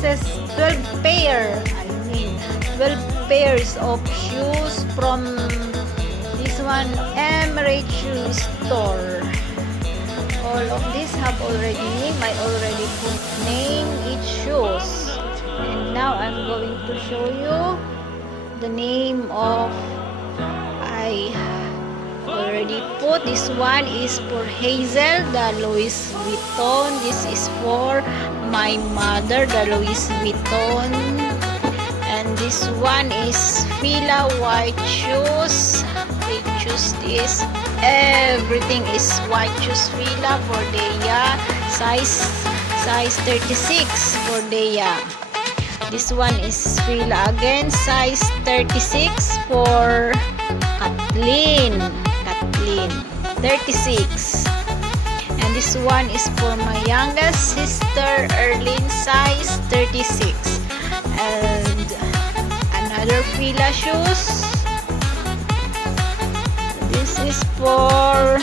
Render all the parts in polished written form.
pieces, 12 pair, I mean 12 pairs of shoes from this one Emirate Shoe Store. All of these have already name. I already put name each shoes. And now I'm going to show you the name of I already put. This one is for Hazel, the Louis Vuitton. This is for my mother, the Louis Vuitton. And this one is Fila white shoes. They choose this. Everything is white shoes Fila for Deya. Size 36 for Deya. This one is Fila again, size 36 for Kathleen 36. And this one is for my youngest sister Erlyn, size 36. And another Fila shoes. This is for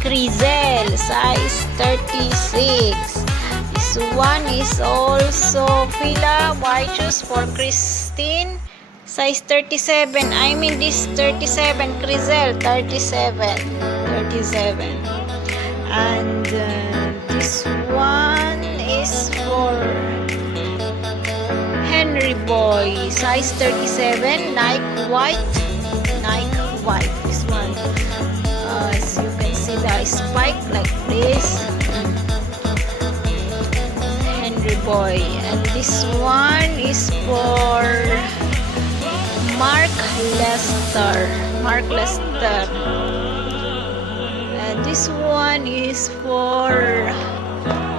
Crizel, size 36. This one is also Fila white shoes for Christine, size 37. I mean this 37, Crizel 37. And this one is for Henry Boy, size 37, Nike white. This one, as you can see, the spike like this. Henry Boy. And this one is for Mark Lester. And this one is for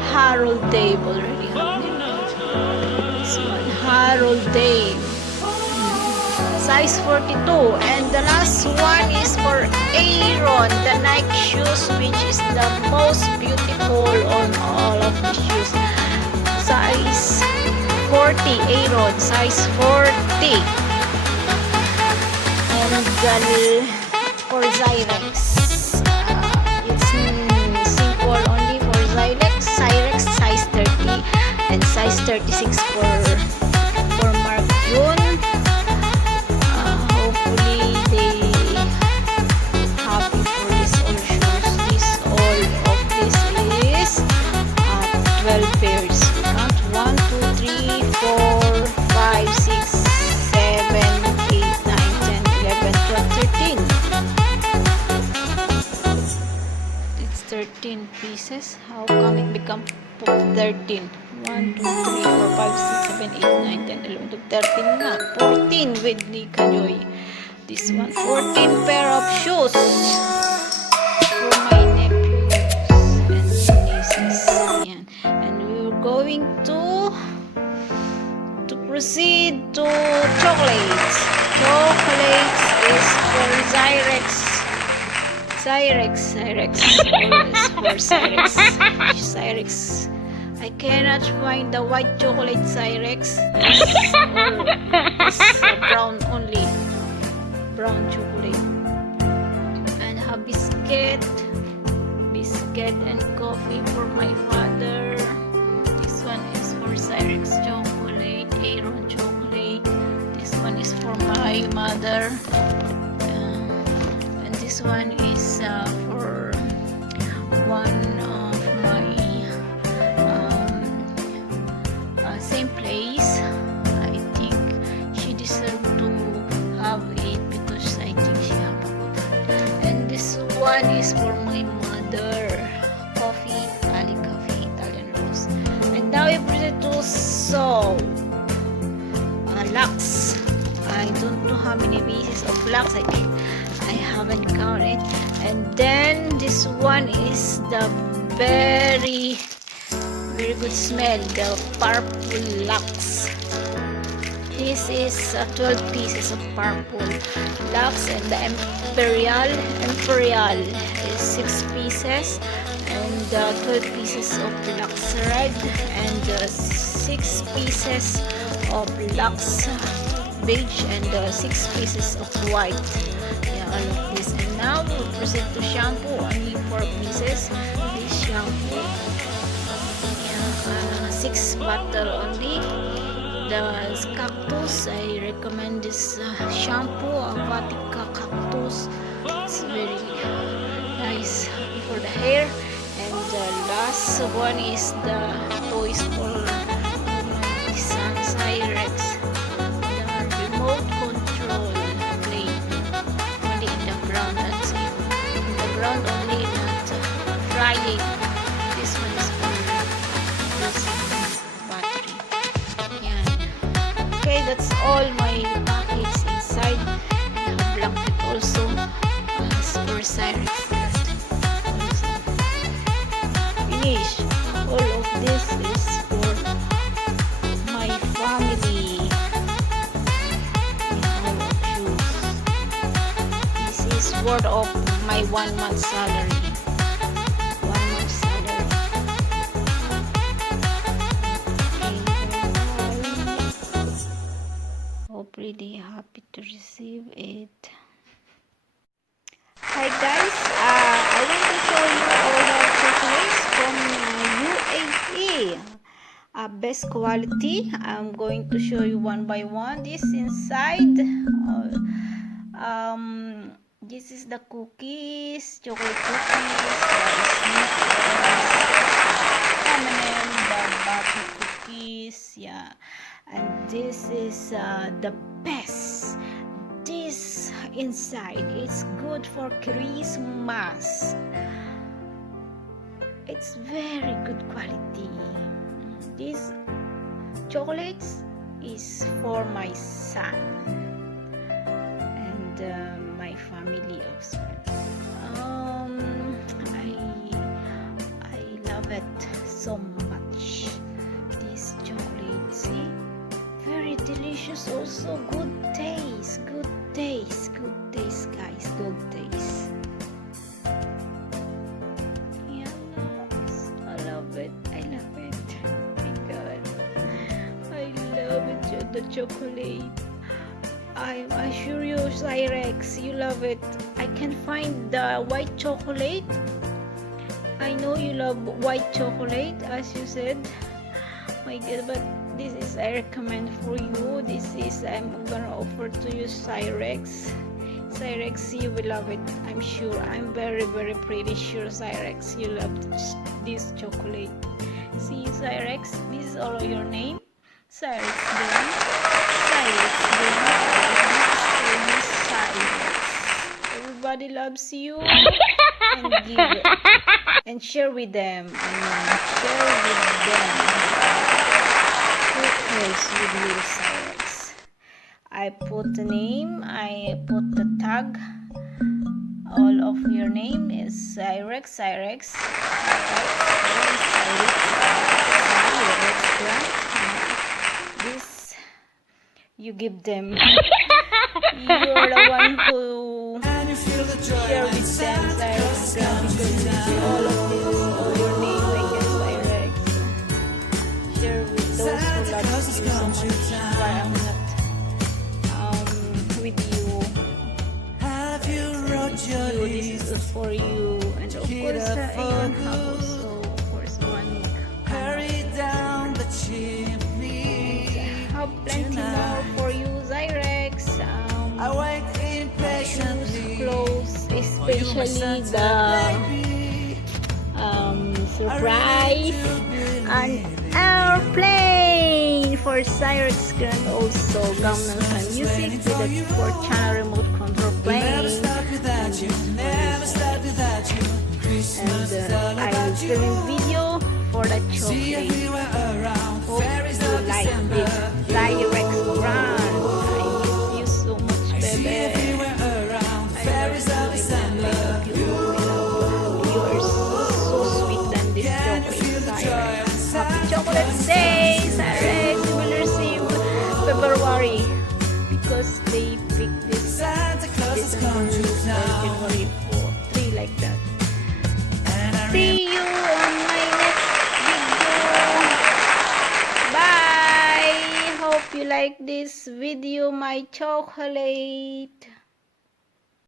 Harold Dave. Already have name. This one, Harold Dave, size 42. And the last one is for Aaron, the Nike shoes, which is the most beautiful on all of the shoes. Size 40, Aaron, size 40. And for Zyrex, it's simple only for Zyrex, size 30, and size 36 for Mark June. Hopefully they happy for this all shoes. All of this is 12 pairs. Count 1, 2, 3, 4, 5, 6, 7, 8, 9, 10, 11, 12, 13. It's 13 pieces. How come it become 13? 1, 2, 3, 4, 5, 6, 7, 8, 9, 10, 11, 12, 13 na. 14 with Nika Joy. This one, 14 pair of shoes for my nephews and nieces. Yan. And we're going to proceed to chocolates. Chocolates is for Zyrex. Zyrex. I cannot find the white chocolate Zyrex. It's brown only. Brown chocolate. And a biscuit and coffee for my father. This one is for Zyrex chocolate, Aaron chocolate. This one is for my mother. And this one is for one of my same place. I think she deserved to have it because I think she have a good heart. And this one is for my mother. Coffee, Italian rose. And now we proceed to sew locks. I don't know how many pieces of locks. I haven't counted. And then this one is the very good smell, the purple locks. This is 12 pieces of purple locks. And the imperial is 6 pieces, and 12 pieces of locks red, and 6 pieces of locks beige, and 6 pieces of white. Yeah, all of this. And now we'll proceed to shampoo. Only 4 pieces. This shampoo, yeah, 6 bottle only. The cactus, I recommend this shampoo, Vatica cactus. It's very nice for the hair. And the last one is the toys for my son Cyrex, the remote control plate. Only in the ground, that's it. In the ground only, not frying. This one is for this battery. Yan. Okay, that's all my packets inside. I have blanket also for Cyrex. Finish. All of this is for my family. All of shoes. This is worth of my 1 month salary. 1 month salary. Hope really happy to receive it. Hi guys, I want to show you all the chocolates from UAE. Best quality. I'm going to show you one by one. This inside. This is the cookies, chocolate cookies, the Snickers, M&M, the butter cookies, yeah. And this is the best. This inside is good for Christmas. It's very good quality. This chocolates is for my son and my family also. I love it so much. This chocolate, see, very delicious. Also good taste, good taste, good taste, guys, good taste. Yes, I love it. I love it. My God, I love it. The chocolate. I assure you, Cyrex, you love it. I can find the white chocolate. I know you love white chocolate, as you said. My God, but this is I recommend for you. This is I'm gonna offer to you, Cyrex. Cyrex, you will love it. I'm sure. I'm very pretty sure, Cyrex, you love this chocolate. See, Cyrex, this is all your name. Cyrex Brand. Cyrex Brand. This is Cyrex. Everybody loves you. And give it. And share with them. Share with them. Who cares with you, Cyrex? I put the name. I put the tag. All of your name is Cyrex. Cyrex. This you give them. You're the one who share with them, Cyrex. Because all of this, all your name, like Cyrex. Share with those who love you so much. Why I'm not with you. This is for you, and of course, I even have also, of course, one carry down the chimney. Have plenty more for you, Cyrex. I wait impatiently. Clothes, especially the surprise, an airplane for Cyrex Grand, also Gangnam Style music with a 4-channel remote control plane. And I will film video for the chocolate. Hope you like this Cyrex brand. I miss you so much, baby. You are so sweet than this chocolate, Cyrex. Happy Chocolate Day, Cyrex. You will receive February because they picked this December, January 4, 3 like that. See you on my next video. Bye. Hope you like this video, my chocolate.